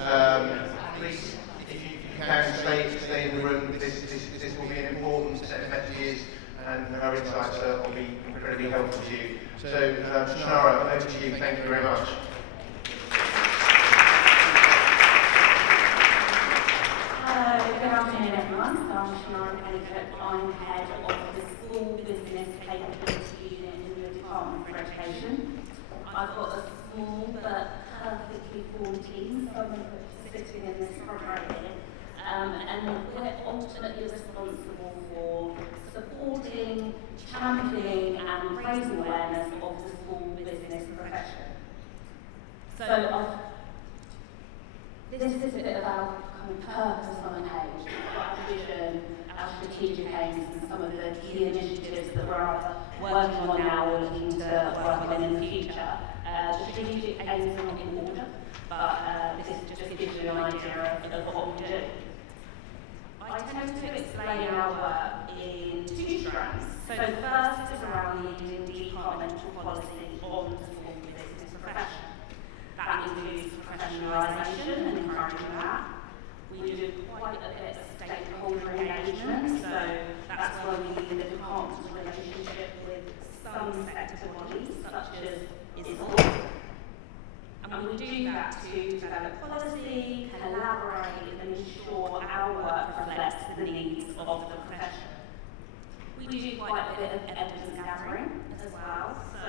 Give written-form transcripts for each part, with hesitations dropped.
Please, if you can, stay in the room. This will be an important set of messages, and her insights will be incredibly helpful to you. So, Shenara, over to you. Thank you very much. Good afternoon, everyone. So I'm Shenara Pennycooke. I'm head of the School Business Capability Unit in the Department for Education. I've got a small but perfectly formed team, someone sitting in this front row here, and we're ultimately responsible for supporting, championing, and raising awareness of the school business profession. So this is a bit about kind of purpose on a page, our vision, our strategic aims, and some of the key initiatives that we're either working on now or looking to work on in the future. The strategic aims are not in order, but this just gives you an idea of what we do. I tend to explain our work in two strands. So the first is around leading departmental policy on the school business profession. That includes professionalisation and encouraging that. We do quite a bit of stakeholder engagement, so that's where we lead the department's relationship with some sector bodies, such as ISBL. And we do that to develop policy, collaborate, and ensure our work reflects the needs of the profession. We do quite a bit of evidence gathering as well, so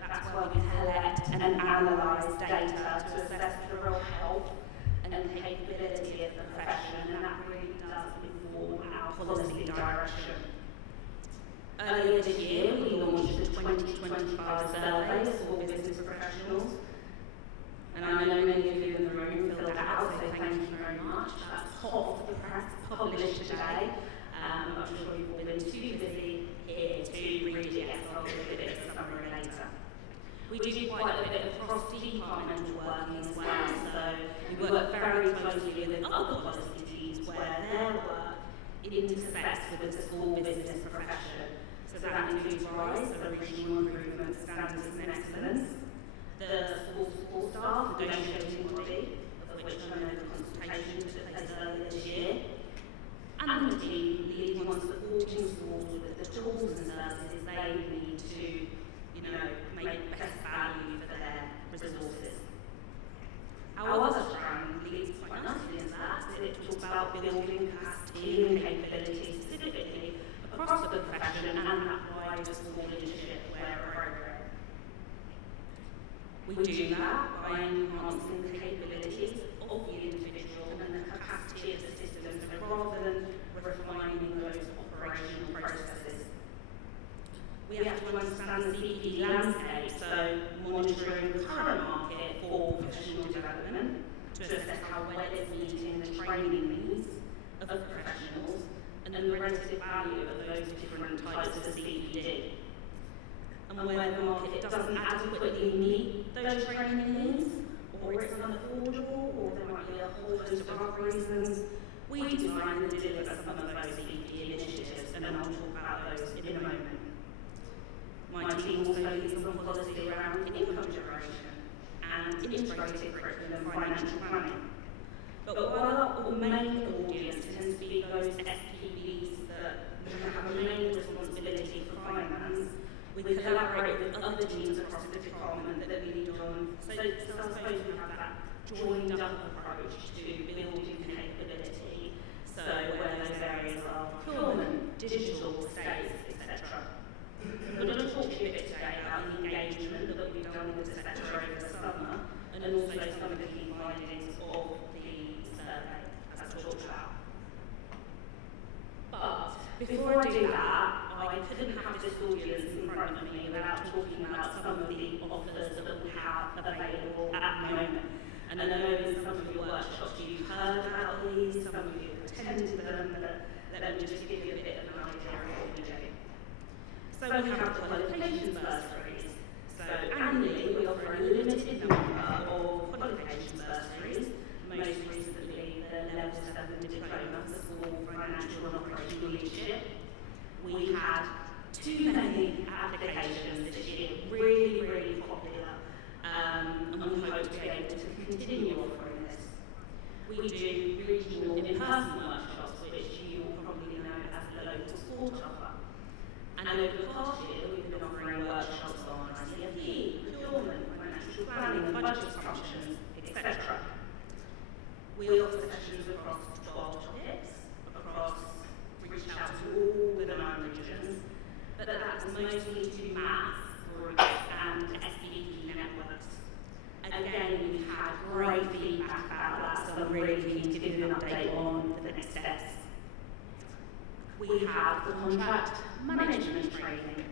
that's where we collect and analyse data to assess the real health and capability of the profession, and that really does inform our policy direction. Earlier this year, we launched the 2025 survey of small business professionals, and I know many of you in the room filled it out, so thank you very much. That's hot off the press, published today. I'm sure you've all been too busy here to read it, so I'll do a bit of summary later. We do quite a bit of cross-departmental working as well, so we work very closely with other policy teams where their work intersects with the school business profession. So that includes RISE, so Regional Improvement Standards and Excellence, the school support staff negotiating body, of which I know the consultation took place earlier this year, and the team leading on supporting schools with the tools and services they need to, make best value for their resources. Our other strand leads quite nicely into that, so it talks about building capacity and capability specifically across the profession and that wider school leadership where appropriate. We do that by enhancing the capabilities of the individual and the capacity of the system, so rather than refining those operational processes. We have to understand the CPD landscape, so monitoring the current market for professional development to assess how well it's meeting the training needs of professionals and the relative value of those different types of CPD. And where the market doesn't adequately meet those training needs, or it's unaffordable, or there might be a whole host of other reasons, we design and deliver some of those CPD initiatives, and I'll talk about those in a moment. My team also leads on policy around income generation and integrated curriculum and financial planning. But while our main audience tends to be those SPBs that have a main responsibility for finance, we collaborate with other teams across the department that lead on, so I suppose we have that joined up approach to building capability, so where those areas are procurement, digital, sales, etc. I'm going to talk to you a bit today about the engagement that we've done with the sector over the summer, and also some of the key findings of the survey, as I talked about. But before I do that, I couldn't have this audience in front of me without talking about some of the offers that we have available at the moment. And I know in some of your workshops you've heard about these, some of you have attended them, but let me just give you a bit of an idea of what we do. So we have qualifications bursaries. So annually we offer a limited number of qualifications bursaries, most recently the Level 7 Diploma for School Financial and Operational Leadership. We had too many applications this year, really popular, and we hope to be able to continue offering this. We offer sessions across 12 topics, reached out to all the 9 regions, but that was mostly to maths, groups and SBP networks. Again, we've had great feedback about that, so I'm really keen to give you an update on the next steps. We have the contract management training.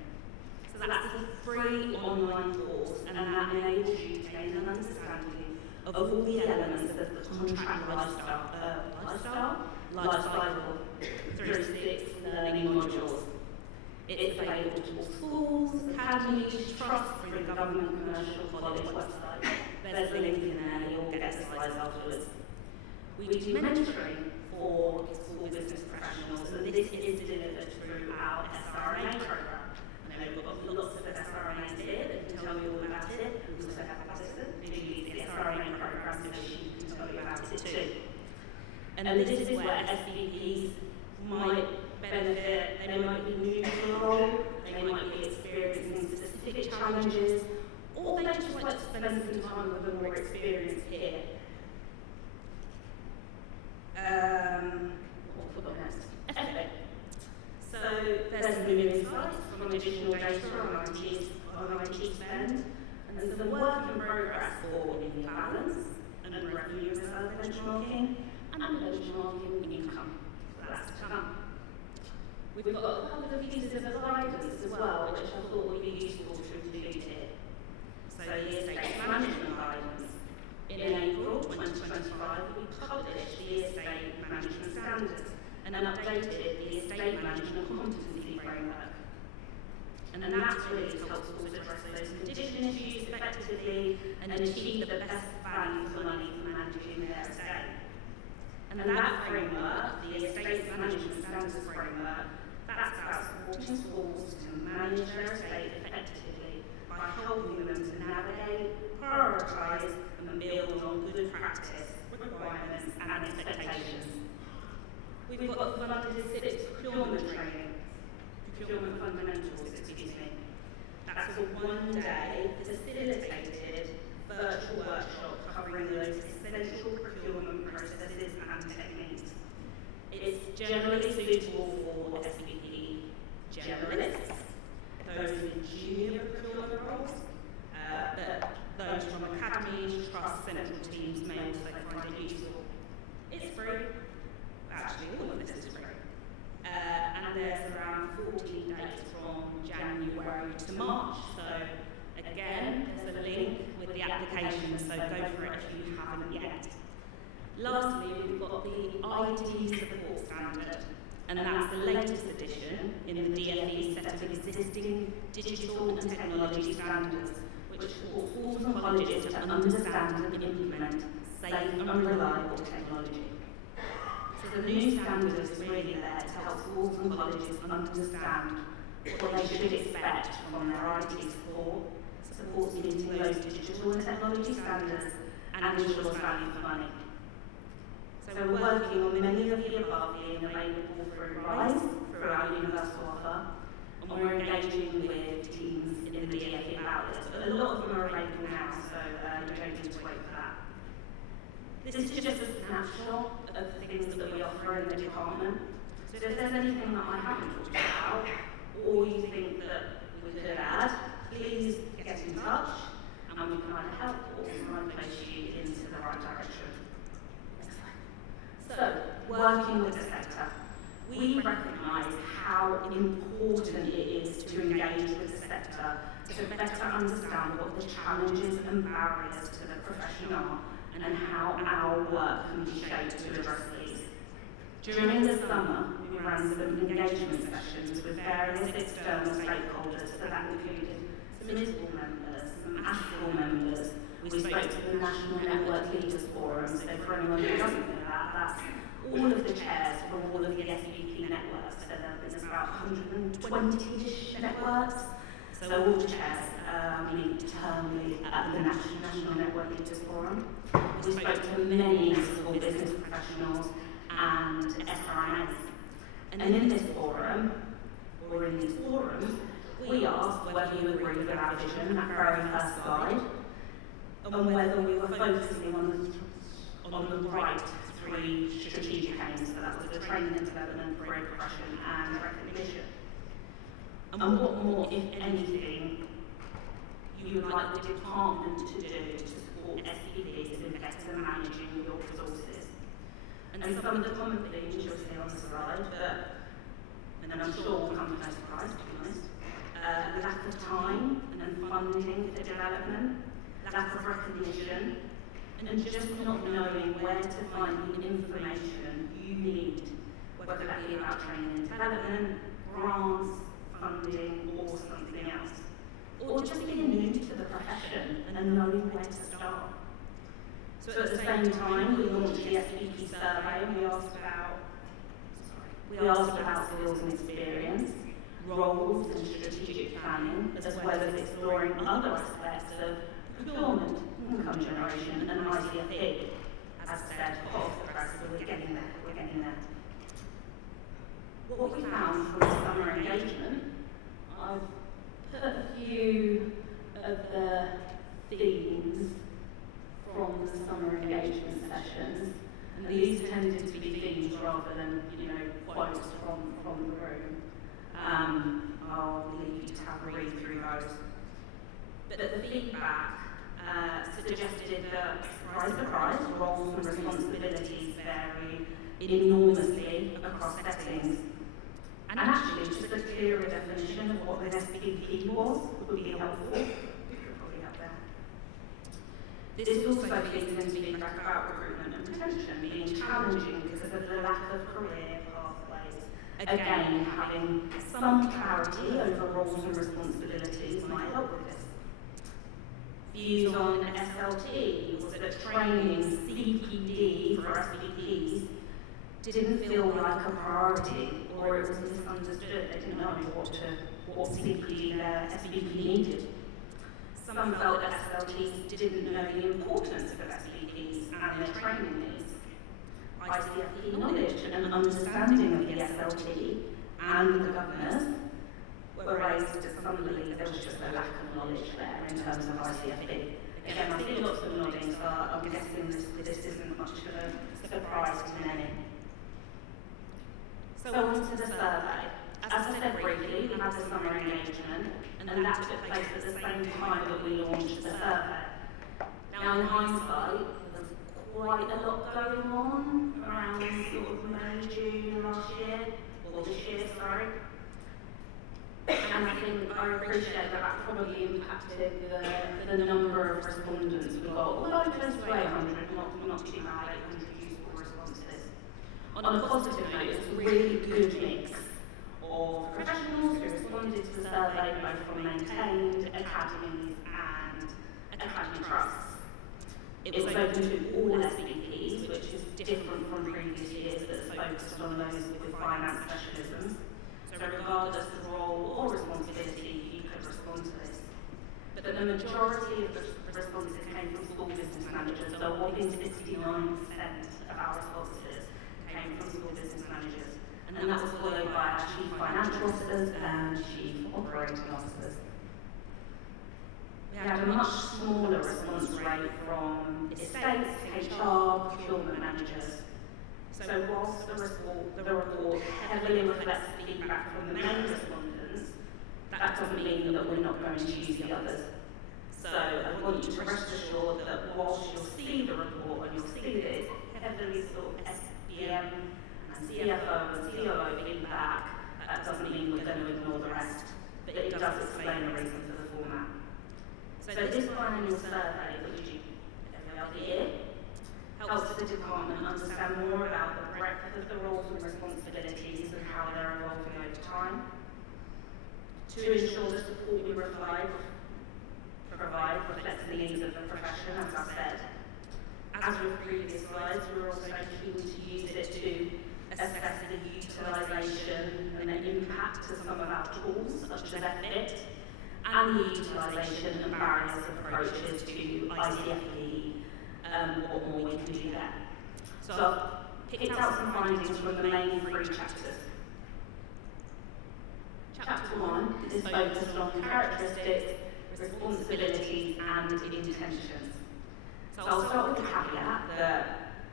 So that's a free online course, and that enables you to gain an understanding of all the elements of the contract life cycle through 6 learning modules. It's available to all schools, academies, trusts through the government commercial college website. There's a link in there, you'll get the slides afterwards. We do mentoring for school business professionals, and this is delivered through our SRNA program. I know we've got lots of SRNAs here that can tell you all about it. We also have a person who uses the SRNA program, so she can tell you about it too. And this is where SBPs might benefit. They might be neutral, they might be experiencing specific challenges, or they just like to spend some time with a more experienced peer. What we've got next? So there's some new insights from additional data on IT spend, and some work in progress for imbalance and revenue reserve benchmarking, and benchmarking income. So that's to come. We've got a couple of pieces of guidance as well, which I thought would be useful to include here. So the estate management guidance. In April 2025, we published the estate management standards and updated the estate management competency framework. And that really helps schools address those condition issues effectively and achieve the best value for money for managing their estate. And that framework, the estate management standards framework, that's about supporting schools to manage their estate effectively by helping them to navigate, prioritise and build on good practice, requirements and expectations. We've got the funded 6 procurement training, procurement fundamentals, That's a one-day facilitated virtual workshop covering those essential procurement processes and techniques. It's generally suitable for SBP generalists, those with junior procurement roles, but those from academies, trusts, central teams may also find it useful. It's free. Actually, all of this is free. And there's around 14 days from January to March. So again, there's a link with the application, so go for it if you haven't yet. Lastly, we've got the IT support standard, and that's the latest edition in the DfE set of existing digital and technology standards, which supports schools and colleges to understand and implement safe and reliable technology. So the new standard is really there to help schools and colleges understand what they should expect from their IT support meeting those digital and technology standards, and ensures value for money. So we're working on many of the above being available through RISE, through our universal offer, and we're engaging with teams in the DfE about this, but a lot of them are available now, so you don't need to wait for that. This is just a snapshot of the things that we offer in the department. So if there's anything that I haven't talked about, or you think that we could add, please get in touch, and we can either help or place you into the right direction. So, working with the sector, we recognise how important it is to engage with the sector to better understand what the challenges and barriers to the profession are, and how our work can be shaped to address these. During the summer, we ran some engagement sessions with various external stakeholders, so that included some ISBL members, some ISBL members. We spoke to the National Network Leaders Forum, so for anyone who doesn't know that, that's all of the chairs from all of the SBP networks. So there's about 120-ish networks. So all the chairs meet termly at the National Network Leaders Forum. We spoke to many small business professionals and SRIs. And in this forum, or in these forums, we asked whether you agree with our vision, that very first slide, and whether we were focusing on on the right 3 strategic aims, so that was the training and development, career progression and recognition. And what more, if anything, you would like the department to do to support SBPs in better managing your resources? And some of the common themes you'll see on the slide, and I'm sure will come to no surprise, to be honest, lack of time and funding for development, lack of recognition, and just not knowing where to find the information you need, whether that be about training and development, grants, funding, or something else. Or just being new to the profession and knowing where to start. So at the same time, we launched the SBP survey and we asked about skills and experience, roles and strategic planning, as well as exploring other aspects of procurement, income generation and ICFE. As said, hot off the press, so we're getting there. What we found from the summer engagement, I've put a few of the themes from the summer engagement sessions, and these tended to be themes rather than, quotes from the room. I'll leave you to have a read through those. But the feedback suggested that, surprise, roles and responsibilities vary enormously across settings. And actually, just a clearer definition of what an SBP was would be helpful. Probably up there. This also feeds into feedback about recruitment and retention being challenging because of the lack of career pathways. Again, having some clarity over roles and responsibilities might help with this. Views on SLT was that training CPD for SBPs didn't feel like a priority, or it was misunderstood. They didn't know what CPD their SBP needed. Some felt that SLTs didn't know the importance of SBPs and their training needs. ICFE knowledge and understanding of the SLT and the governors were raised as some believe there was just a lack of knowledge there in terms of ICFE. Again, I see lots of nodding, so I'm guessing this isn't much of a surprise to many. So on to the survey. As I said briefly, we had the summer engagement, and that took place at the same time that we launched the survey. Now in hindsight, there's quite a lot going on around sort of May, June last year, or this year, sorry. And I think I appreciate that probably impacted the number of respondents we got, although close to 800, not too bad, 800 useful responses. On a positive note, it's a really good mix of professionals who responded to the survey, both from maintained academies and academy trusts. It was open to all SBPs, which is different from previous years that's focused on those with finance specialisms. So regardless of role or responsibility, you could respond to this. But the majority of the responses came from school business managers, so a whopping 69% of our responses came from school business managers. And that was followed by our chief financial officers and chief operating officers. We had a much smaller response rate from estates, HR, procurement managers. So whilst the report heavily reflects feedback from the main respondents, that doesn't mean that we're not going to use the others. So I want you to rest assured that whilst you'll see the report and you'll see that it's heavily sort of SBM and CFO and COO feedback, that doesn't mean we're going to ignore the rest, but it does explain the reason for the format. So this biannual survey that we do every other year helps the department understand more about the breadth of the roles and responsibilities and how they're evolving over time. To ensure the support we provide reflects the needs of the profession, as I said. As with previous slides, we're also keen to use it to assess the utilisation and the impact of some of our tools, such as FFIT, and the utilisation and barriers approaches to ICFE, what more we can do there. So I've picked out some findings from the main 3 chapters. Chapter 1 is focused on characteristics, responsibilities and intentions. So I'll start with the caveat that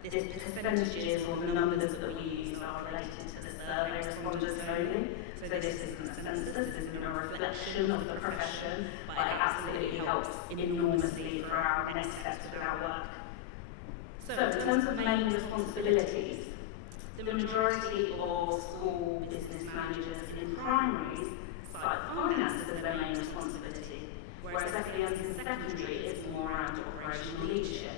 This percentages or the numbers that we use are related to the survey respondents only. So this isn't a census, this isn't a reflection of the profession, but it absolutely helps enormously for our next steps of our work. So in terms of main responsibilities, the majority of school business managers in primaries cite finance as their main responsibility, whereas SBMs in secondary is more around operational leadership.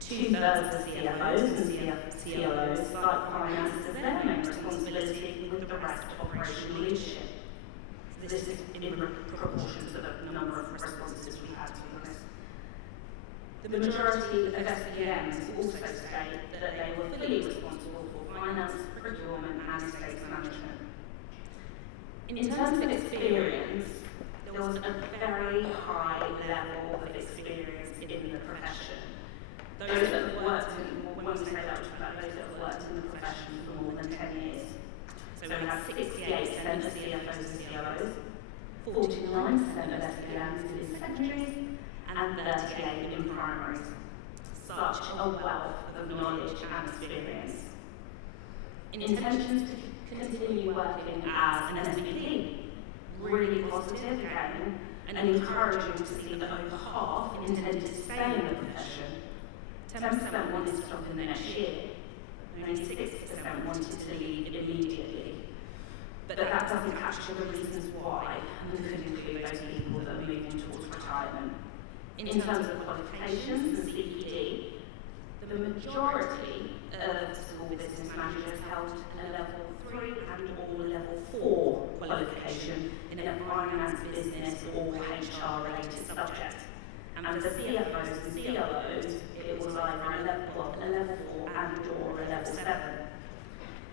2/3 of CFOs and CLOs cite finance as their main responsibility, with the rest operational leadership. So this is in proportion to the number of responses we had, to be honest. The majority of SBMs also state that they were fully responsible for finance, procurement and estates management. In terms of experience, there was a very high level of experience in the profession. Those that have worked in, when we say that, we're talking about those that have worked in the profession for more than 10 years. So we have 68% of CFOs and CLOs, 49% of SBMs in secondaries, and 38% in primaries. Such a wealth of knowledge and experience. Intentions to continue working as an SBP, really positive again, and encouraging to see that over half intended to stay in the profession. 10% wanted to stop in the next year, only 6% wanted to leave immediately. But that doesn't capture the reasons why, and could include those people that are moving towards retirement. In terms of qualifications and CPD, the majority of school business managers held a level 3 and or level 4 qualification in a finance, business or HR related subject. And for CFOs and CLOs, it was either a level 4 and or a level 7.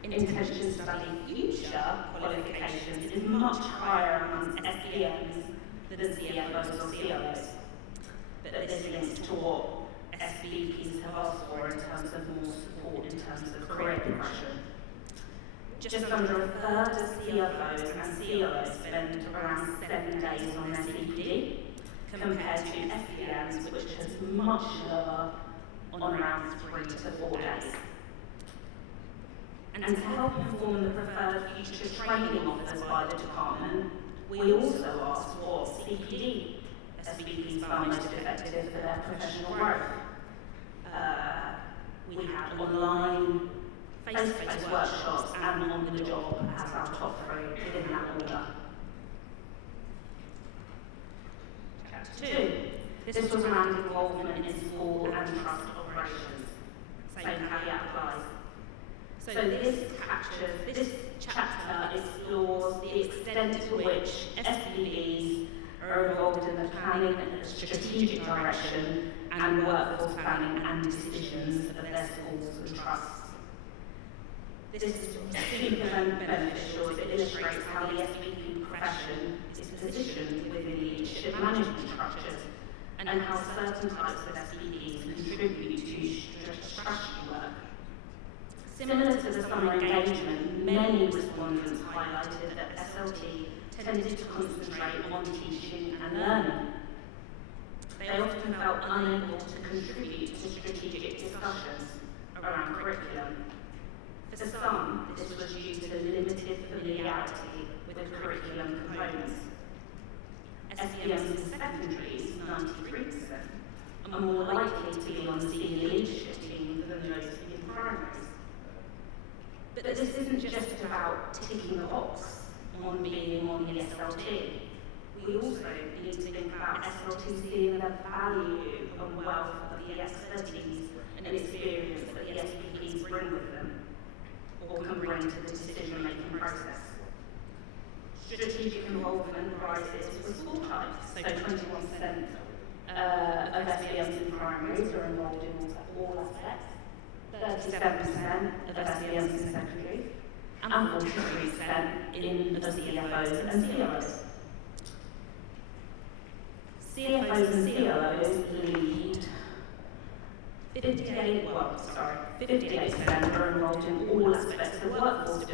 Intention to study future qualifications is much higher among SBMs than CFOs or CLOs. But this links to what SBPs have asked for in terms of more support in terms of career progression. Just under a third of CFOs and CLOs spend around 7 days on their CPD, compared to SBMs, which is much lower, on around 3 to 4 days. And to help inform the preferred future training offers by the department, we also asked what CPD SBPs found most effective for their professional growth. We had online, face-to-face workshops and on the job as our top 3 within that order. Chapter 2. This was around involvement in school and trust operations. Same caveat applies. So this chapter explores the extent to which SBPs are involved in the planning and strategic direction and workforce planning and decisions of their schools and trusts. This is super beneficial as it illustrates how the SBP profession is positioned within leadership management structures and how certain types of SBPs contribute to strategy work. Similar to the summer engagement, many respondents highlighted that SLT tended to concentrate on teaching and learning. They often felt unable to contribute to strategic discussions around curriculum. For some, this was due to limited familiarity with the curriculum components. SBMs in secondaries, 93%, are more likely to be on senior leadership teams than those in primaries. But this isn't just about ticking the box on being on the SLT. We also need to think about SLT seeing the value and wealth of the expertise and experience that the SBPs bring with them, or can bring to the decision-making process. Strategic involvement rises with school types, so 21% of SBMs in primaries are involved in all aspects, 37% of SBMs in secondaries, and 43% in the CFOs and CLOs. CFOs and CLOs lead 58% are involved in all aspects of workforce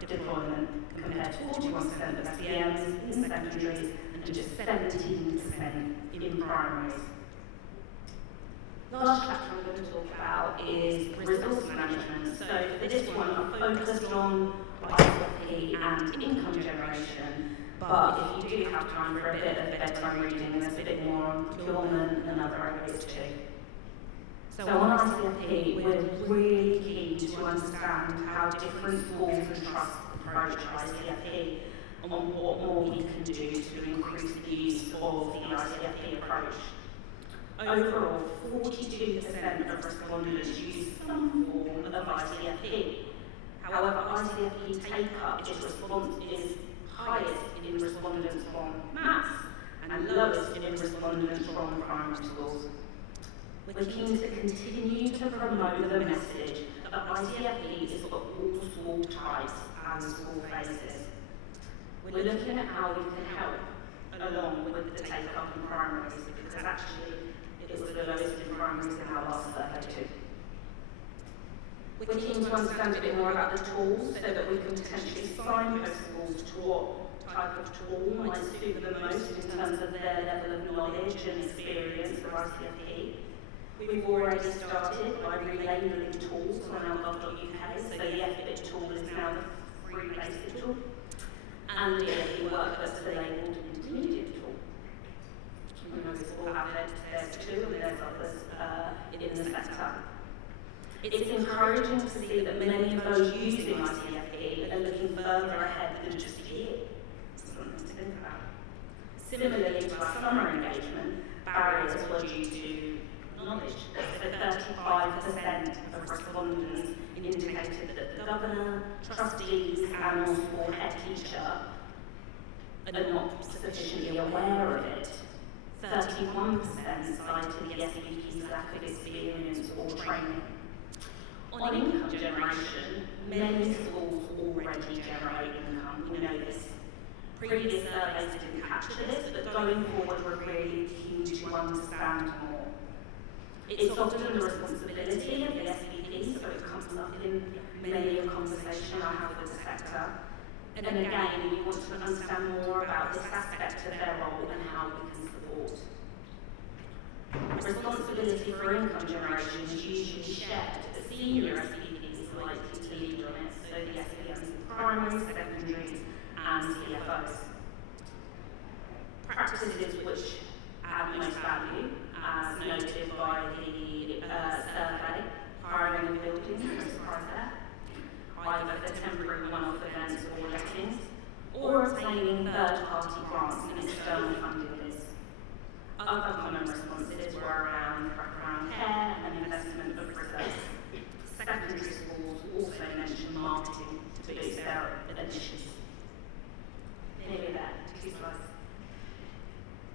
deployment, compared to 41% of SBMs in secondaries and just 17% in primaries. last chapter I'm going to talk about is resource management. So for this one, I've focused on ISBL and income generation, but if you do have time for a bit of bedtime reading, there's a bit more on procurement and other areas too. So on ICFP, we're really keen to understand how different schools and trusts approach ICFP and what more we can do to increase the use of the ICFP approach. Overall, 42% of respondents use some form of ICFP. However, ICFP take-up is highest in respondents from maths and lowest in respondents from primary schools. We're keen to continue to promote the message that ICFP is for all school types and school phases. We're looking at how we can help along with the take-up in primaries, because actually it was the lowest in primaries in our last survey too. We're keen to understand a bit more about the tools so that we can potentially signpost schools to what type of tool might suit them most in terms of their level of knowledge and experience of ICFP. We've already started by relabeling tools on our gov.uk, so the FBIT tool is now the free basic tool, and the FB work that's the labelled intermediate tool. We know we all have it, there's two and there's others in the sector. It's encouraging to see that many of those using ICFP are looking further ahead than just a year. Something to think about. Similarly to our summer engagement, barriers were due to knowledge. So 35% of respondents indicated that the governor, trustees and or school head teacher are not sufficiently aware of it. 31% cited the SBP's lack of experience or training. On income generation, many schools already generate income, we know this. Previous surveys didn't capture this, but going forward we're really keen to understand more. It's often the responsibility of the SBP, so it comes up in many a conversation I have with the sector. And again, we want to understand more about this aspect of their role and how we can support. Responsibility for income generation is usually shared, but senior SBPs are likely to lead on it, so the SPMs in primaries, secondaries, and CFOs. Practices which add most value, as noted by the survey, hiring of buildings, no surprise there, either for temporary one-off events or lettings, or obtaining third-party grants and external funding bids. Other common responses were around wraparound care and investment of reserves. Secondary schools also mentioned marketing to boost their initiatives. Nearly there, 2 slides.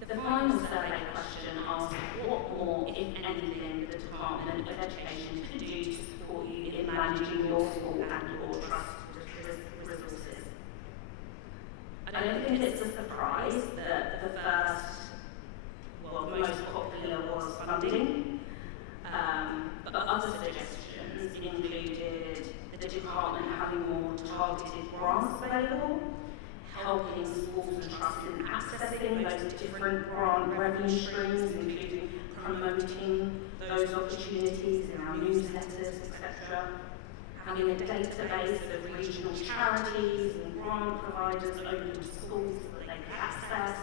The final survey question asks what more, if anything, the Department of Education could do to support you in managing your school and or trust resources. I don't think it's a surprise that the most popular was funding, but other suggestions included the department having more targeted grants available, helping schools and trusts in accessing those different grant revenue streams, including promoting those opportunities in our newsletters, etc. Having a database of regional charities and grant providers open to schools so that they can access,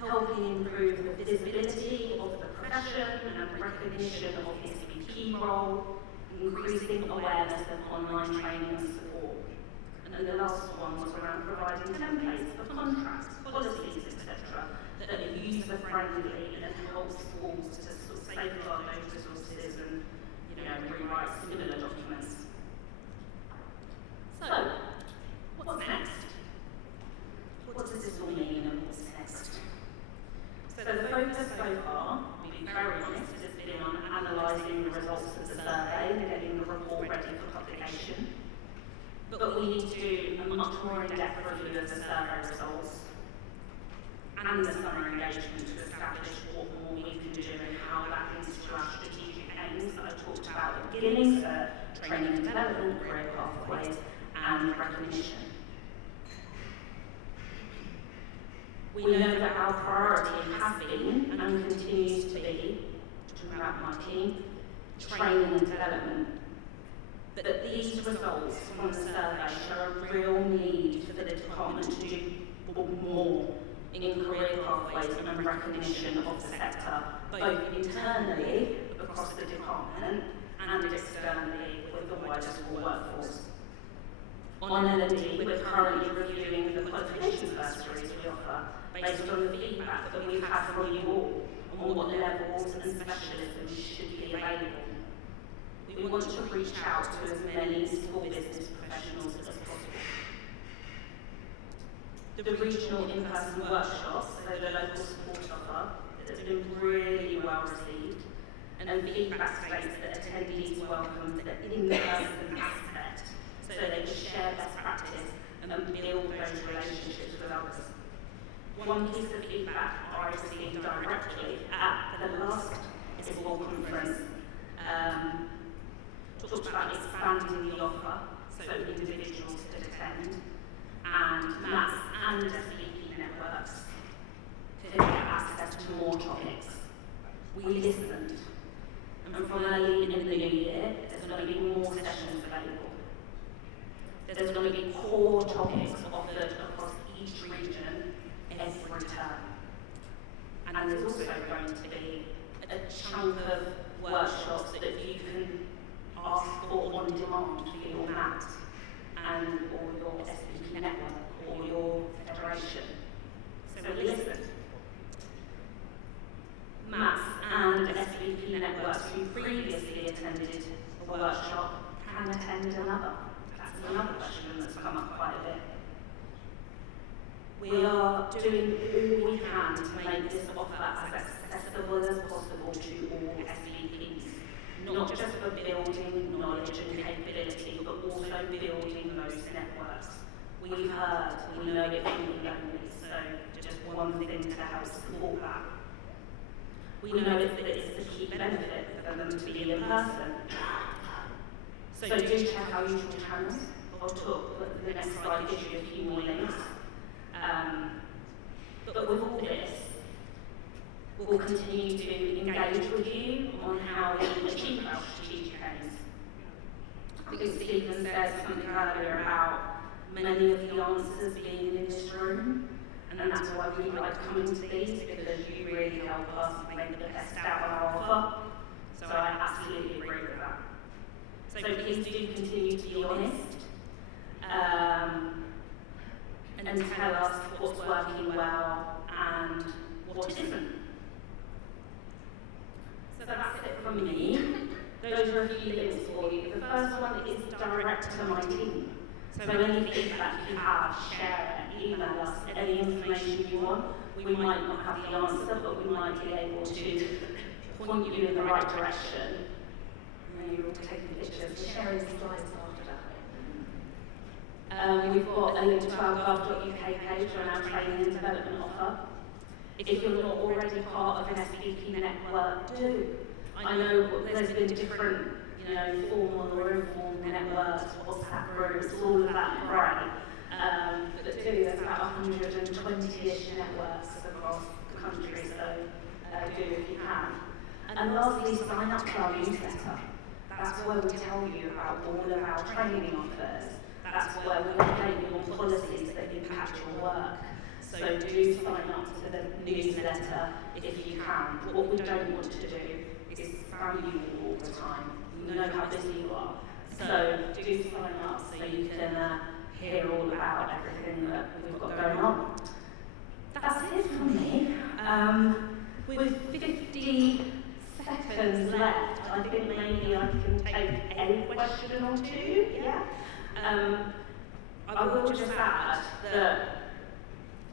helping improve the visibility of the profession and recognition of the SBP role, increasing awareness of online training and support. And the last one was around providing templates for contracts, policies, etc., that are user-friendly and help schools to sort of safeguard those resources and, rewrite similar documents. So, what's next? What does this all mean and what's next? So the focus so far, to be very honest, has been on analysing the results of the survey and getting the report ready for publication. But we need to do a much more in-depth review of the survey results and the summer engagement to establish what more we can do and how that links to our strategic aims that I talked about at the beginning, so training and development, career pathways, and recognition. We know that our priority has been and continues to be talking about my team, training and development. But these results from the survey show a real need for the department to do more in career pathways and recognition of the sector, both internally across the department and externally with the wider school workforce. On L&D, we're currently reviewing the qualifications bursaries we offer based on the feedback that we've had from you all on what levels and specialisms should be available. We want to reach out to as many small business professionals as possible. The regional in-person workshops, so the local support offer, has been really well received, and feedback states that attendees welcome the in-person aspect, so they can share best practice and build those relationships with others. One piece of feedback I received directly at the last ISBL conference talked about expanding the offer so individuals could attend, and maths and SBP networks could get access to more topics. We listened, and from early in the new year, there's going to be more sessions available. There's going to be core topics offered across each region every term. And there's also going to be a chunk of workshops that you can ask for on demand for your maths and or your SBP network or your federation. So we listen. Maths and SBP networks who previously attended a workshop can attend another. That's another question that's come up quite a bit. We are doing all we can to make this offer as accessible as possible to all SBPs, not just for building knowledge and capability, but also building those networks. We've heard, we know it can be lonely, so just one thing to help support that. We know that it's a key benefit for them to be in person. So do check our usual channels. I'll talk, the next slide gives you a few more links. But with all this, we'll continue to engage with you on how we achieve our strategic aims. I think Stephen said something earlier about many of the answers being in this room, and that's why we like coming to these, because you really help us make the best out of our offer. So I absolutely agree with that. So please do continue to be honest, and tell us what's working well and what isn't. So that's it from me. Those are a few links for you. The first one is direct to my team. So any feedback you have, share it, email us, any information you want. We might not have the answer, but we might be able to point you in the right direction. And then you'll take the pictures. Sharing slides after that. We've got a link to our gov.uk page on our training and development offer. If you're not already part of an SBP network, do. I know there's been different, formal or informal networks, WhatsApp groups, all of that, right? But there's about 120-ish networks across the country, so do if you can. And lastly, sign up to our newsletter. That's where we tell you about all of our training offers. That's where we update you on policies that impact your work. So do sign up to the newsletter if you can. What we don't want to do is spam you all the time. We know how busy you are. So do sign up so you can hear all about everything that we've got going on. That's it from me. With 50 seconds left, I think maybe I can take a question or two. Yeah. I will just add that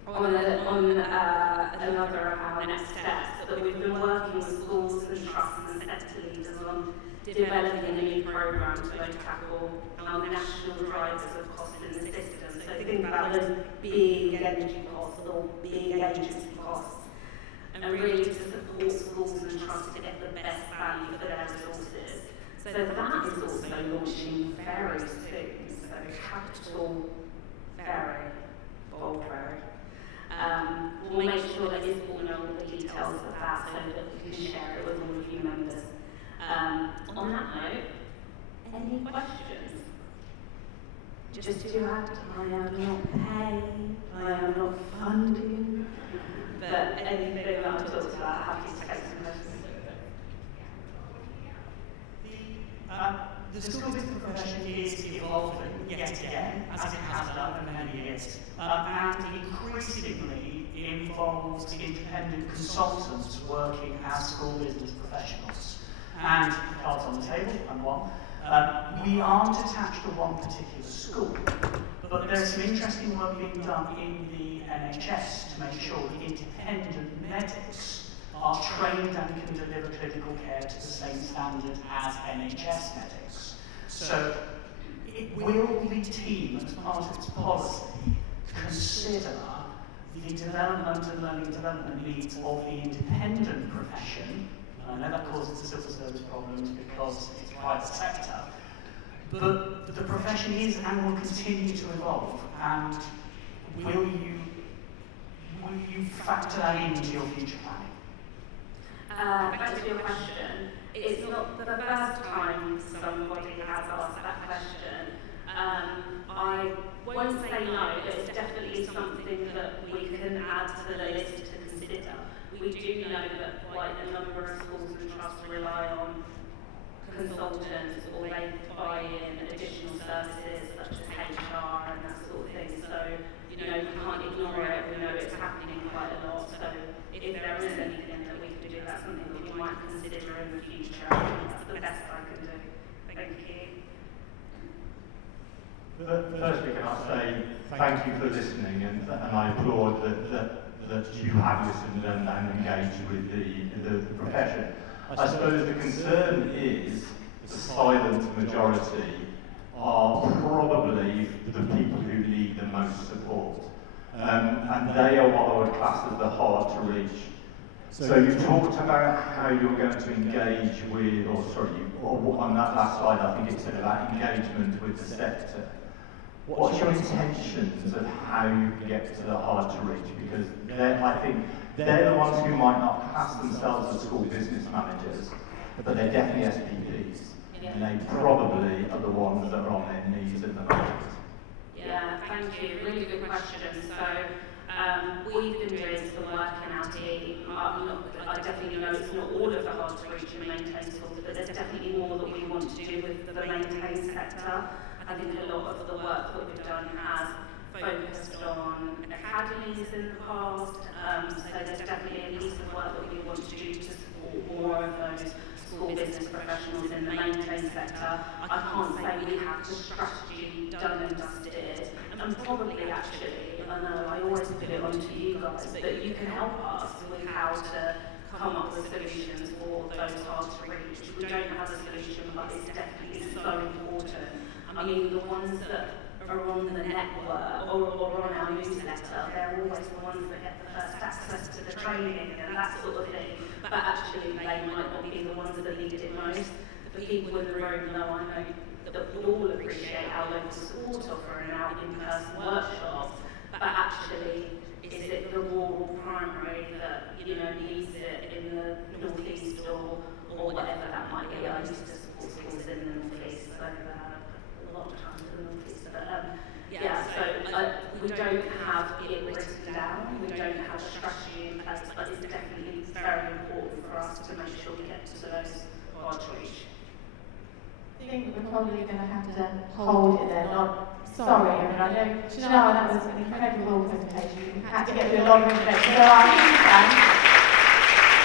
on another of our next steps, that we've been working with schools and trusts and sector leaders on developing a new programme to both tackle our national drivers of cost in the system. So think about those big energy costs or big agency costs, and really to support schools and trusts to get the best value for their resources. So that is also launching very soon. So capital, very bold, very. We'll make sure that ISBL know all the details of that so that we can share it with all of you members. On that note, any questions? Just to add, I am not paid, I am not funding, but anything that I've talked about, happy to take some questions. The school business profession is evolving yet again, as it has done for many years, and increasingly involves independent consultants working as school business professionals. And cards on the table, and one. We aren't attached to one particular school, but there's some interesting work being done in the NHS to make sure that independent medics are trained and can deliver clinical care to the same standard as NHS medics. So, will the team, as part of its policy, consider the development and learning development needs of the independent profession? I know that causes the civil service problems because it's private sector, but the profession is and will continue to evolve. And will you factor that into your future planning? Thanks for your question. It's not the first time somebody has asked that question. I won't say no, but it's definitely something that we can add to the list to consider. We do know that quite a number of schools and trusts rely on consultants, or they buy in additional services such as HR and that sort of thing. So, we can't ignore it. We know it's happening quite a lot. So, if there is anything that we could do, that's something that we might consider in the future. I think that's the best I can do. Thank you. Firstly, can I say thank you for listening, and I applaud that you have listened and engaged with the profession. I suppose the concern is the silent majority are probably the people who need the most support. And they are what I would class as the hard to reach. So you talked about how you're going to engage with, or on that last slide I think it said about engagement with the sector. What's your intentions of how you get to the hard to reach? Because I think they're the ones who might not class themselves as school business managers, but they're definitely SBPs. And they probably are the ones that are on their knees at the moment. Yeah, thank you. Really good question. So, we've been doing some work in our team. I definitely know it's not all of the hard to reach and maintain schools, but there's definitely more that we want to do with the maintain sector. I think a lot of the work that we've done has focused on academies in the past, so there's definitely a piece of work that we want to do to support more of those school business professionals in the maintain sector. I can't say we have the strategy done and dusted, and probably actually, I know I always put it onto you guys, but you can help us with how to come up with solutions for those hard to reach. We don't have a solution, but it's definitely so important. I mean, the ones that are on the network or on our newsletter, they're always the ones that get the first access to the training and that sort of thing. But actually, they might not be the ones that need it most. The people in the room know, I know, that would all appreciate our local support offer and our in-person workshops. But actually, is it the rural primary that needs it in the northeast or whatever that might be? I used to support schools in the northeast, so a lot of times in the northeast. But we don't have it written down. We don't have a strategy in place, but it's definitely very important for us to make sure we get to those hard to reach. I think we're probably going to have to hold it there. Sorry, I know, Shenara, that was an incredible presentation. You had to get through a lot of information. So I understand.